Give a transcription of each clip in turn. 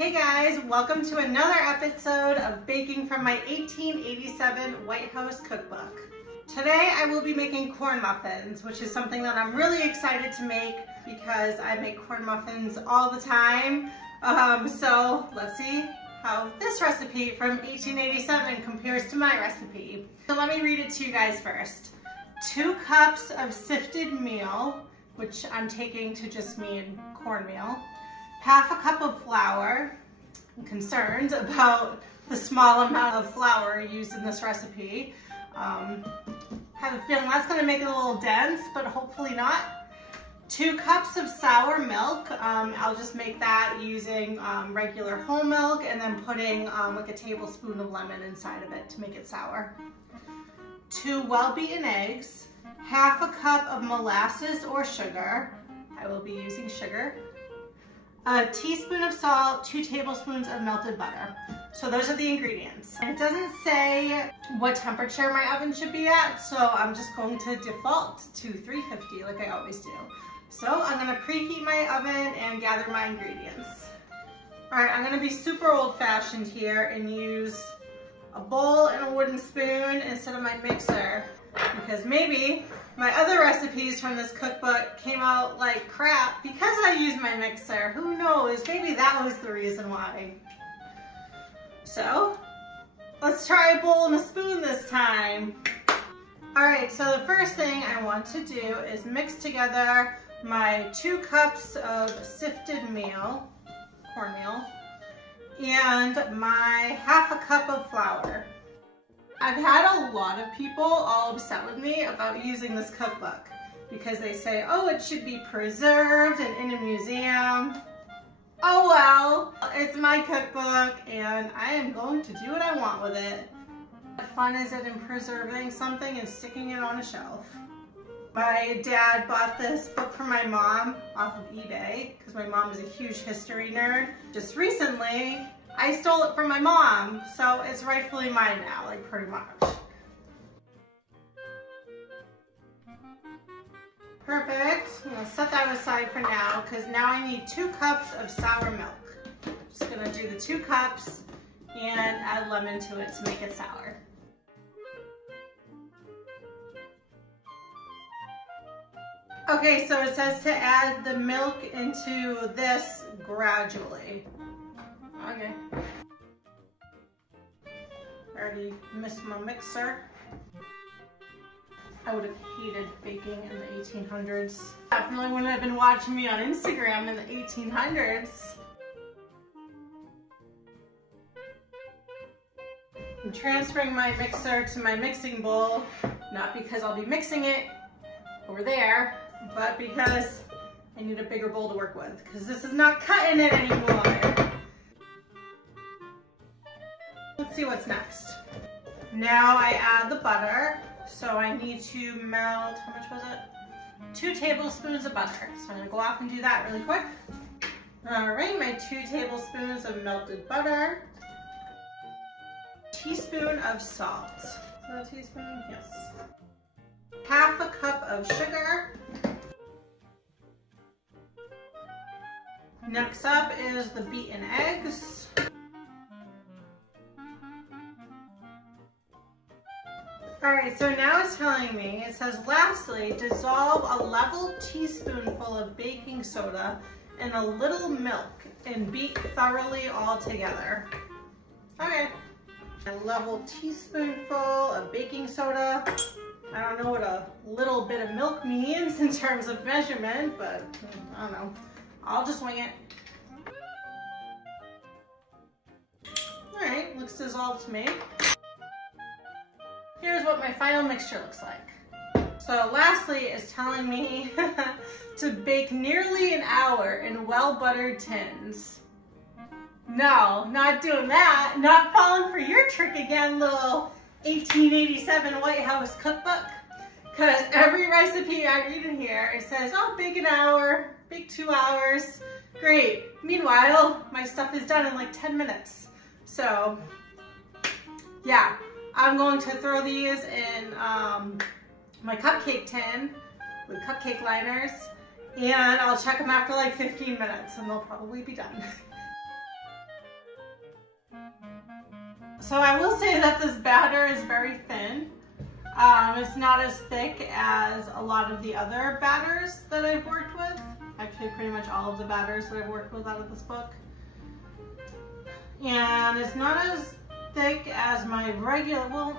Hey guys, welcome to another episode of baking from my 1887 White House Cookbook. Today I will be making corn muffins, which is something that I'm really excited to make because I make corn muffins all the time. So let's see how this recipe from 1887 compares to my recipe. So let me read it to you guys first. 2 cups of sifted meal, which I'm taking to just mean cornmeal. Half a cup of flour. I'm concerned about the small amount of flour used in this recipe. Have a feeling that's going to make it a little dense, but hopefully not. 2 cups of sour milk. I'll just make that using regular whole milk and then putting like a tablespoon of lemon inside of it to make it sour. 2 well-beaten eggs. Half a cup of molasses or sugar. I will be using sugar. A teaspoon of salt, 2 tablespoons of melted butter. So those are the ingredients. It doesn't say what temperature my oven should be at, so I'm just going to default to 350 like I always do. So I'm gonna preheat my oven and gather my ingredients. All right, I'm gonna be super old-fashioned here and use a bowl and a wooden spoon instead of my mixer, because maybe my other recipes from this cookbook came out like crap because I used my mixer. Who knows? Maybe that was the reason why. So let's try a bowl and a spoon this time. All right, so the first thing I want to do is mix together my 2 cups of sifted meal, cornmeal, and my half a cup of flour. I've had a lot of people all upset with me about using this cookbook because they say, oh, it should be preserved and in a museum. Oh well, it's my cookbook and I am going to do what I want with it. What fun is it in preserving something and sticking it on a shelf? My dad bought this book for my mom off of eBay because my mom is a huge history nerd. Just recently, I stole it from my mom, so it's rightfully mine now, like pretty much. Perfect. I'm gonna set that aside for now because now I need 2 cups of sour milk. Just gonna do the 2 cups and add lemon to it to make it sour. Okay, so it says to add the milk into this gradually. Okay. Already missed my mixer. I would have hated baking in the 1800s. Definitely wouldn't have been watching me on Instagram in the 1800s. I'm transferring my mixer to my mixing bowl, not because I'll be mixing it over there, but because I need a bigger bowl to work with, because this is not cutting it anymore. Let's see what's next. Now I add the butter. So I need to melt, how much was it? 2 tablespoons of butter. So I'm gonna go off and do that really quick. All right, my 2 tablespoons of melted butter. Teaspoon of salt. Is that a teaspoon? Yes. Half a cup of sugar. Next up is the beaten eggs. All right, so now it's telling me, it says, lastly, dissolve a level teaspoonful of baking soda in a little milk and beat thoroughly all together. Okay. A level teaspoonful of baking soda. I don't know what a little bit of milk means in terms of measurement, but I don't know. I'll just wing it. All right, looks dissolved to me. Here's what my final mixture looks like. So lastly, it's telling me to bake nearly an hour in well-buttered tins. No, not doing that. Not falling for your trick again, little 1887 White House Cookbook. Because every recipe I read in here, it says, oh, bake an hour, bake 2 hours. Great. Meanwhile, my stuff is done in like 10 minutes. So, yeah. I'm going to throw these in my cupcake tin with cupcake liners, and I'll check them after like 15 minutes and they'll probably be done. So I will say that this batter is very thin. It's not as thick as a lot of the other batters that I've worked with. Actually, pretty much all of the batters that I've worked with out of this book. And it's not as thick as my regular, well,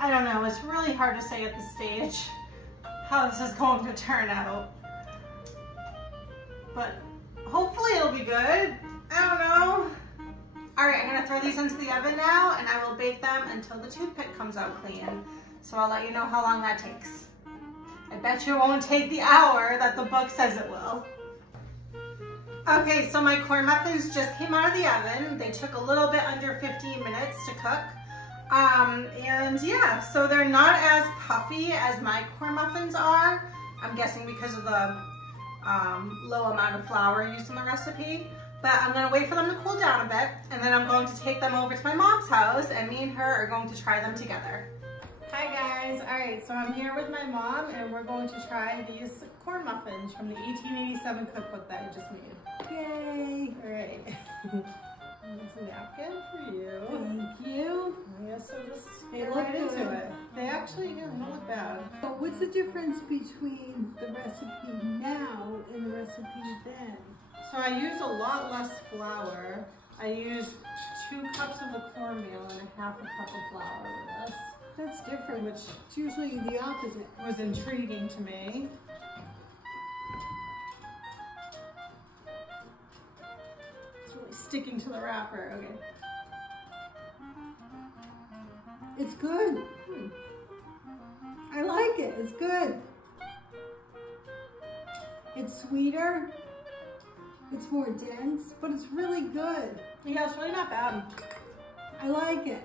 I don't know. It's really hard to say at this stage how this is going to turn out. But hopefully it'll be good. I don't know. All right, I'm gonna throw these into the oven now and I will bake them until the toothpick comes out clean. So I'll let you know how long that takes. I bet you it won't take the hour that the book says it will. Okay, so my corn muffins just came out of the oven. They took a little bit under 15 minutes to cook. And yeah, so they're not as puffy as my corn muffins are. I'm guessing because of the low amount of flour used in the recipe. But I'm gonna wait for them to cool down a bit, and then I'm going to take them over to my mom's house, and me and her are going to try them together. Hi guys, all right, so I'm here with my mom, and we're going to try these corn muffins from the 1887 cookbook that I just made. Yay! All right, here's a napkin for you. Thank you. I guess we'll just get right into it. They actually, yeah, they don't look bad. So what's the difference between the recipe now and the recipe then? So I use a lot less flour. I use 2 cups of the cornmeal and a half a cup of flour with this. That's different, which it's usually the opposite. Was intriguing to me. It's really sticking to the wrapper, okay. It's good. I like it, it's good. It's sweeter. It's more dense, but it's really good. Yeah, it's really not bad. I like it.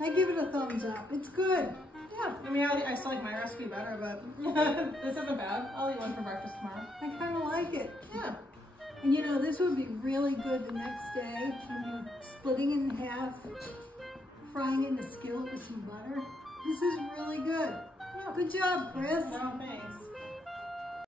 I give it a thumbs up. It's good. Yeah, I mean, I still like my recipe better, but this isn't bad. I'll eat one for breakfast tomorrow. I kind of like it. Yeah. And you know, this would be really good the next day when you're splitting it in half, frying it in a skillet with some butter. This is really good. Yeah. Good job, Chris. No, thanks.